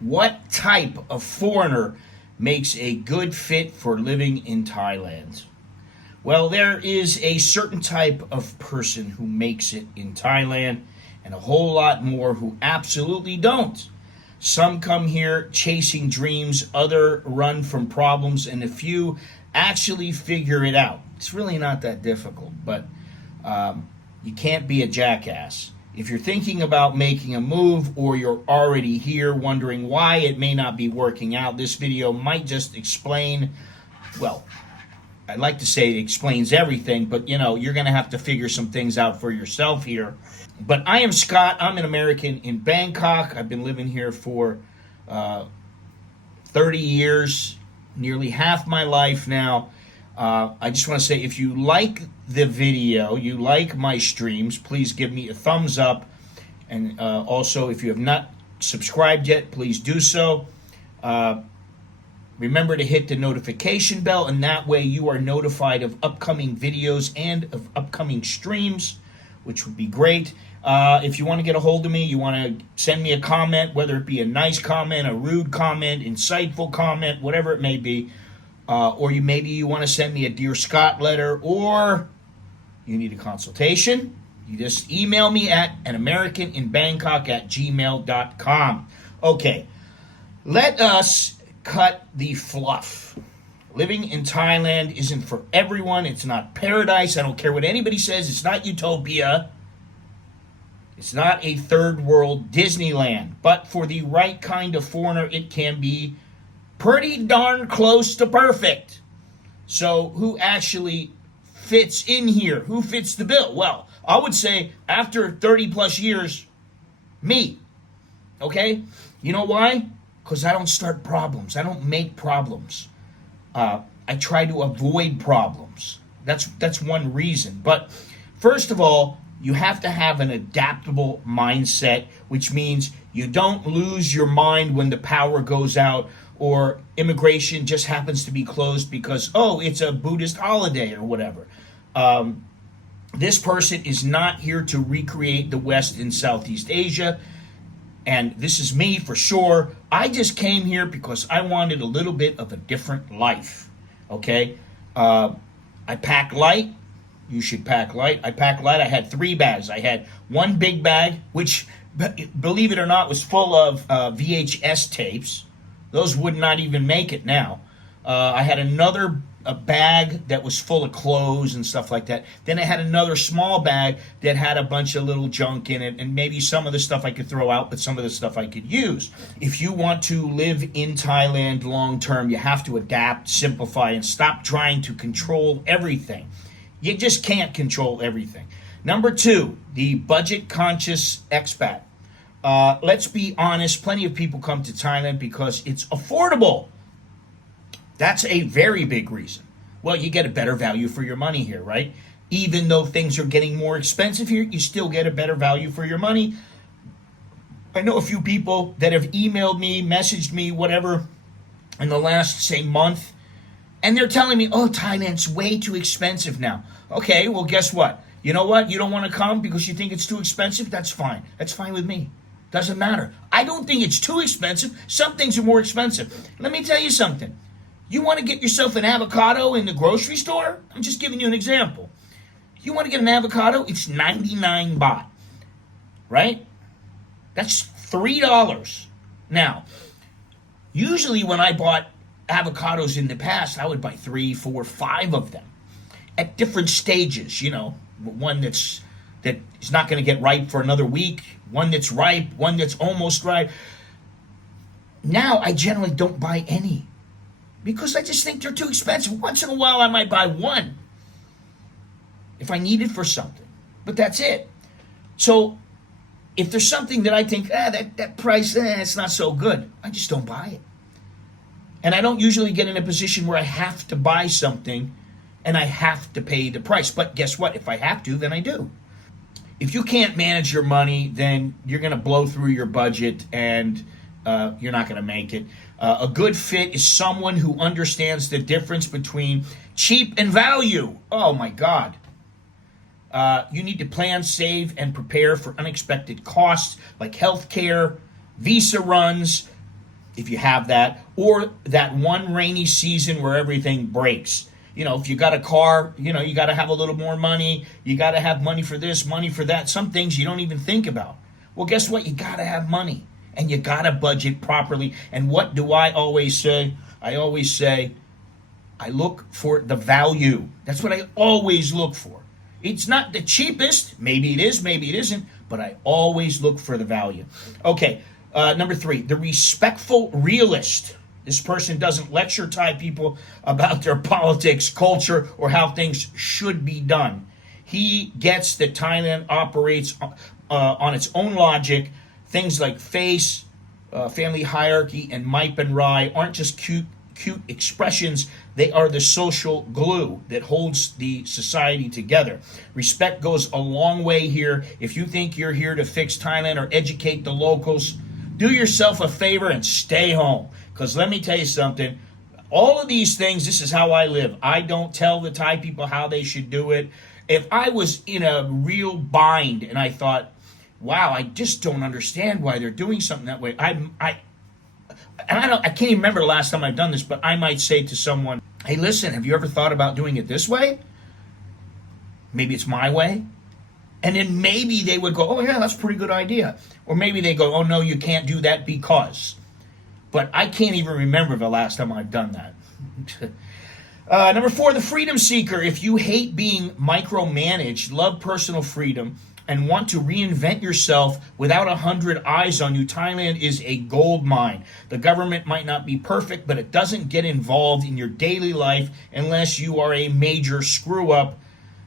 What type of foreigner makes a good fit for living in Thailand? Well, there is a certain type of person who makes it in Thailand, and a whole lot more who absolutely don't. Some come here chasing dreams, other run from problems, and a few actually figure it out. It's really not that difficult, but you can't be a jackass. If you're thinking about making a move or you're already here wondering why it may not be working out, this video might just explain, well, I'd like to say it explains everything, but you're going to have to figure some things out for yourself here. But I am Scott. I'm an American in Bangkok. I've been living here for 30 years, nearly half my life now. I just want to say, if you like the video, you like my streams, please give me a thumbs up. And also, if you have not subscribed yet, please do so. Remember to hit the notification bell, and that way you are notified of upcoming videos and of upcoming streams, which would be great. If you want to get a hold of me, you want to send me a comment, whether it be a nice comment, a rude comment, insightful comment, whatever it may be. Or maybe you want to send me a Dear Scott letter, or you need a consultation. You just email me at anamericaninbangkok@gmail.com. Okay, let us cut the fluff. Living in Thailand isn't for everyone. It's not paradise. I don't care what anybody says. It's not utopia. It's not a third world Disneyland. But for the right kind of foreigner, it can be pretty darn close to perfect. So who actually fits in here? Who fits the bill? Well, I would say after 30 plus years, me. Okay? You know why? Because I don't start problems. I don't make problems. I try to avoid problems. That's one reason. But first of all, you have to have an adaptable mindset, which means you don't lose your mind when the power goes out or immigration just happens to be closed because, it's a Buddhist holiday or whatever. This person is not here to recreate the West in Southeast Asia. And this is me for sure. I just came here because I wanted a little bit of a different life. Okay? I pack light. You should pack light. I pack light. I had 3 bags. I had one big bag, which, believe it or not, was full of VHS tapes. Those would not even make it now. I had another bag that was full of clothes and stuff like that. Then I had another small bag that had a bunch of little junk in it, and maybe some of the stuff I could throw out, but some of the stuff I could use. If you want to live in Thailand long term, you have to adapt, simplify, and stop trying to control everything. You just can't control everything. Number 2, the budget-conscious expat. Let's be honest, plenty of people come to Thailand because it's affordable. That's a very big reason. Well, you get a better value for your money here, right? Even though things are getting more expensive here, you still get a better value for your money. I know a few people that have emailed me, messaged me, whatever, in the last, say, month, and they're telling me, Thailand's way too expensive now. Okay, well, guess what? You know what? You don't want to come because you think it's too expensive? That's fine. That's fine with me. Doesn't matter. I don't think it's too expensive. Some things are more expensive. Let me tell you something. You want to get yourself an avocado in the grocery store? I'm just giving you an example. You want to get an avocado? It's 99 baht. Right? That's $3. Now, usually when I bought avocados in the past, I would buy 3, 4, 5 of them at different stages. One that is not going to get ripe for another week, one that's ripe, one that's almost ripe. Now I generally don't buy any because I just think they're too expensive. Once in a while I might buy one if I need it for something, but that's it. So if there's something that I think, that price, it's not so good, I just don't buy it. And I don't usually get in a position where I have to buy something and I have to pay the price. But guess what? If I have to, then I do. If you can't manage your money, then you're going to blow through your budget and you're not going to make it. A good fit is someone who understands the difference between cheap and value. Oh, my God. You need to plan, save, and prepare for unexpected costs like healthcare, visa runs, if you have that, or that one rainy season where everything breaks. You know, if you got a car, you know, you got to have a little more money. You got to have money for this, money for that. Some things you don't even think about. Well, guess what? You got to have money, and you got to budget properly. And what do I always say? I always say, I look for the value. That's what I always look for. It's not the cheapest. Maybe it is, maybe it isn't, but I always look for the value. Okay, number 3, the respectful realist. This person doesn't lecture Thai people about their politics, culture, or how things should be done. He gets that Thailand operates on its own logic. Things like face, family hierarchy, and Mipe and Rai aren't just cute expressions. They are the social glue that holds the society together. Respect goes a long way here. If you think you're here to fix Thailand or educate the locals, do yourself a favor and stay home. Because let me tell you something, all of these things, this is how I live. I don't tell the Thai people how they should do it. If I was in a real bind and I thought, wow, I just don't understand why they're doing something that way, I can't even remember the last time I've done this, but I might say to someone, hey, listen, have you ever thought about doing it this way? Maybe it's my way. And then maybe they would go, oh, yeah, that's a pretty good idea. Or maybe they go, oh, no, you can't do that because. But I can't even remember the last time I've done that. Number 4, the freedom seeker. If you hate being micromanaged, love personal freedom, and want to reinvent yourself without 100 eyes on you, Thailand is a gold mine. The government might not be perfect, but it doesn't get involved in your daily life unless you are a major screw-up.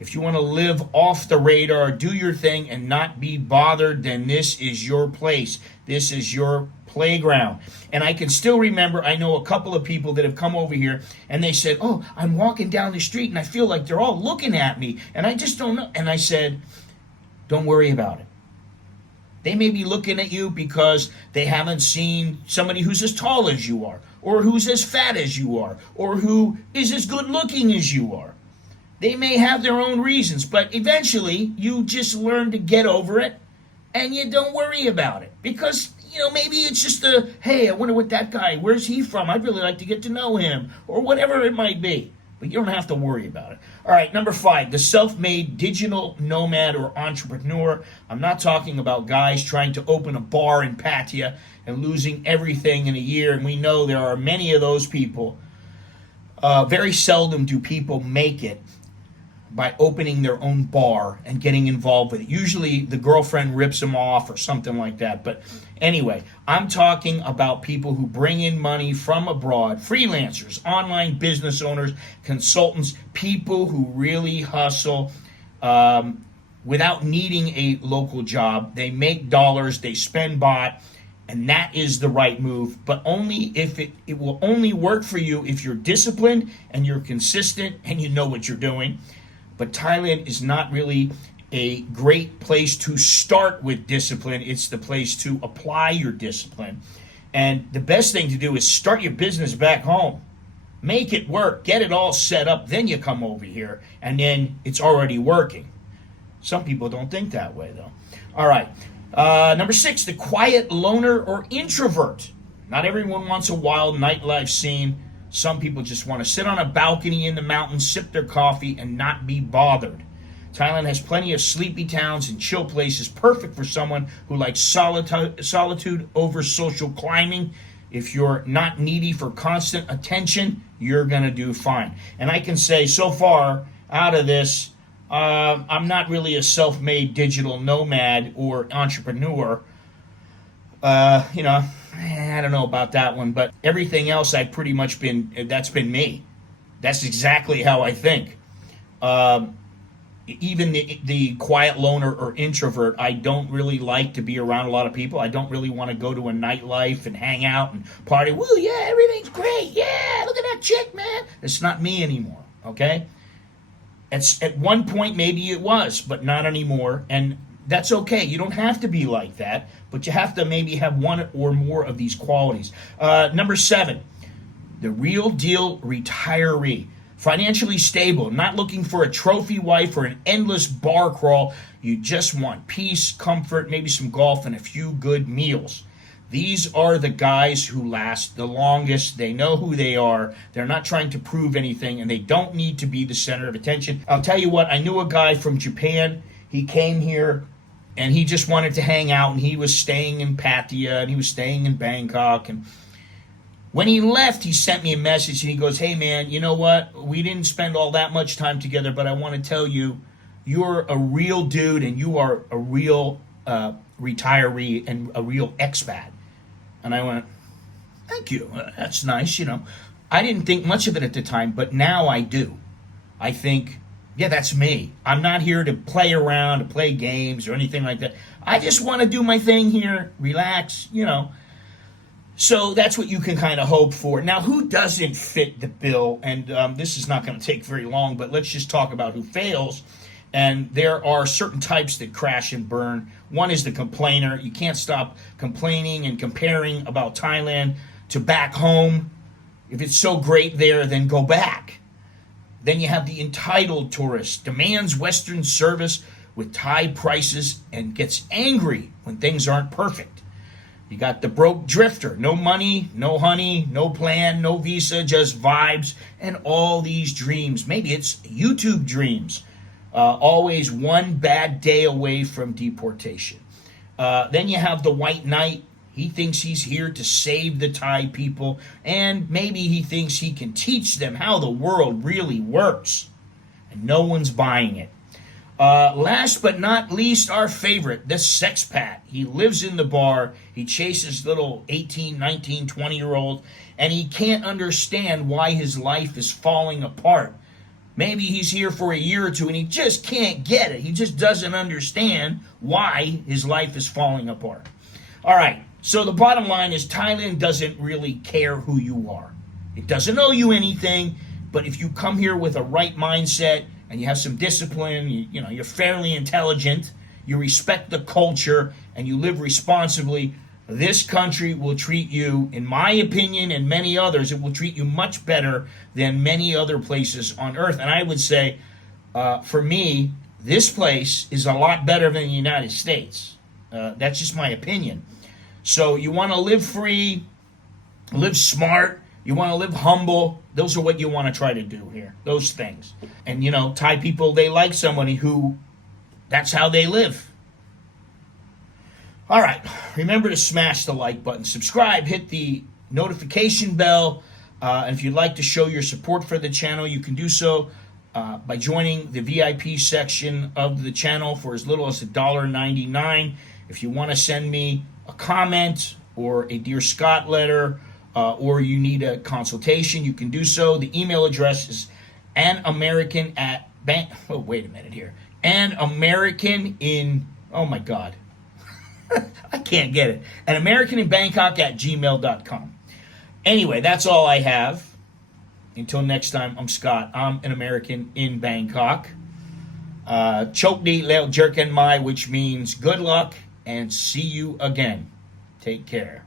If you want to live off the radar, do your thing, and not be bothered, then this is your place. This is your playground. And I can still remember, I know a couple of people that have come over here, and they said, oh, I'm walking down the street, and I feel like they're all looking at me, and I just don't know. And I said, don't worry about it. They may be looking at you because they haven't seen somebody who's as tall as you are, or who's as fat as you are, or who is as good looking as you are. They may have their own reasons, but eventually you just learn to get over it and you don't worry about it. Because, you know, maybe it's just hey, I wonder what that guy, where's he from? I'd really like to get to know him, or whatever it might be. But you don't have to worry about it. All right, number 5, the self-made digital nomad or entrepreneur. I'm not talking about guys trying to open a bar in Pattaya and losing everything in a year. And we know there are many of those people. Very seldom do people make it by opening their own bar and getting involved with it. Usually the girlfriend rips them off or something like that. But anyway, I'm talking about people who bring in money from abroad, freelancers, online business owners, consultants, people who really hustle without needing a local job. They make dollars, they spend baht, and that is the right move. But only if it will only work for you if you're disciplined and you're consistent and you know what you're doing. But Thailand is not really a great place to start with discipline. It's the place to apply your discipline. And the best thing to do is start your business back home. Make it work. Get it all set up. Then you come over here, and then it's already working. Some people don't think that way, though. All right. Number 6, the quiet loner or introvert. Not everyone wants a wild nightlife scene. Some people just want to sit on a balcony in the mountains, sip their coffee, and not be bothered. Thailand has plenty of sleepy towns and chill places, perfect for someone who likes solitude over social climbing. If you're not needy for constant attention, you're going to do fine. And I can say, so far out of this, I'm not really a self-made digital nomad or entrepreneur. I don't know about that one, but everything else I've pretty much that's been me. That's exactly how I think. Even the quiet loner or introvert, I don't really like to be around a lot of people. I don't really want to go to a nightlife and hang out and party. Woo, yeah, everything's great. Yeah, look at that chick, man. It's not me anymore, okay? At one point, maybe it was, but not anymore. And that's okay. You don't have to be like that, but you have to maybe have one or more of these qualities. Number 7, the real deal retiree. Financially stable, not looking for a trophy wife or an endless bar crawl. You just want peace, comfort, maybe some golf, and a few good meals. These are the guys who last the longest. They know who they are. They're not trying to prove anything, and they don't need to be the center of attention. I'll tell you what, I knew a guy from Japan. He came here, and he just wanted to hang out, and he was staying in Pattaya, and he was staying in Bangkok. And when he left, he sent me a message, and he goes, hey, man, you know what? We didn't spend all that much time together, but I want to tell you, you're a real dude, and you are a real retiree and a real expat. And I went, thank you. That's nice, I didn't think much of it at the time, but now I do. I think, yeah, that's me. I'm not here to play around, to play games or anything like that. I just want to do my thing here, relax, So that's what you can kind of hope for. Now, who doesn't fit the bill? And this is not going to take very long, but let's just talk about who fails. And there are certain types that crash and burn. One is the complainer. You can't stop complaining and comparing about Thailand to back home. If it's so great there, then go back. Then you have the entitled tourist, demands Western service with Thai prices and gets angry when things aren't perfect. You got the broke drifter, no money, no honey, no plan, no visa, just vibes and all these dreams. Maybe it's YouTube dreams. Always one bad day away from deportation. Then you have the white knight. He thinks he's here to save the Thai people, and maybe he thinks he can teach them how the world really works. And no one's buying it. Last but not least, our favorite, the sexpat. He lives in the bar. He chases little 18, 19, 20-year-olds, and he can't understand why his life is falling apart. Maybe he's here for a year or two and he just can't get it. He just doesn't understand why his life is falling apart. All right, so the bottom line is Thailand doesn't really care who you are. It doesn't owe you anything, but if you come here with a right mindset and you have some discipline, you're fairly intelligent, you respect the culture, and you live responsibly, this country will treat you, in my opinion and many others, it will treat you much better than many other places on earth. And I would say, for me, this place is a lot better than the United States. That's just my opinion. So you want to live free, live smart, you want to live humble. Those are what you want to try to do here, those things. And, Thai people, they like somebody who, that's how they live. All right, remember to smash the like button, subscribe, hit the notification bell, and if you'd like to show your support for the channel, you can do so by joining the VIP section of the channel for as little as $1.99. If you want to send me a comment or a Dear Scott letter, or you need a consultation, you can do so. The email address is oh my God. I can't get it. An American in Bangkok at gmail.com. Anyway, that's all I have. Until next time, I'm Scott. I'm an American in Bangkok. Chok di leo jerken mai, which means good luck and see you again. Take care.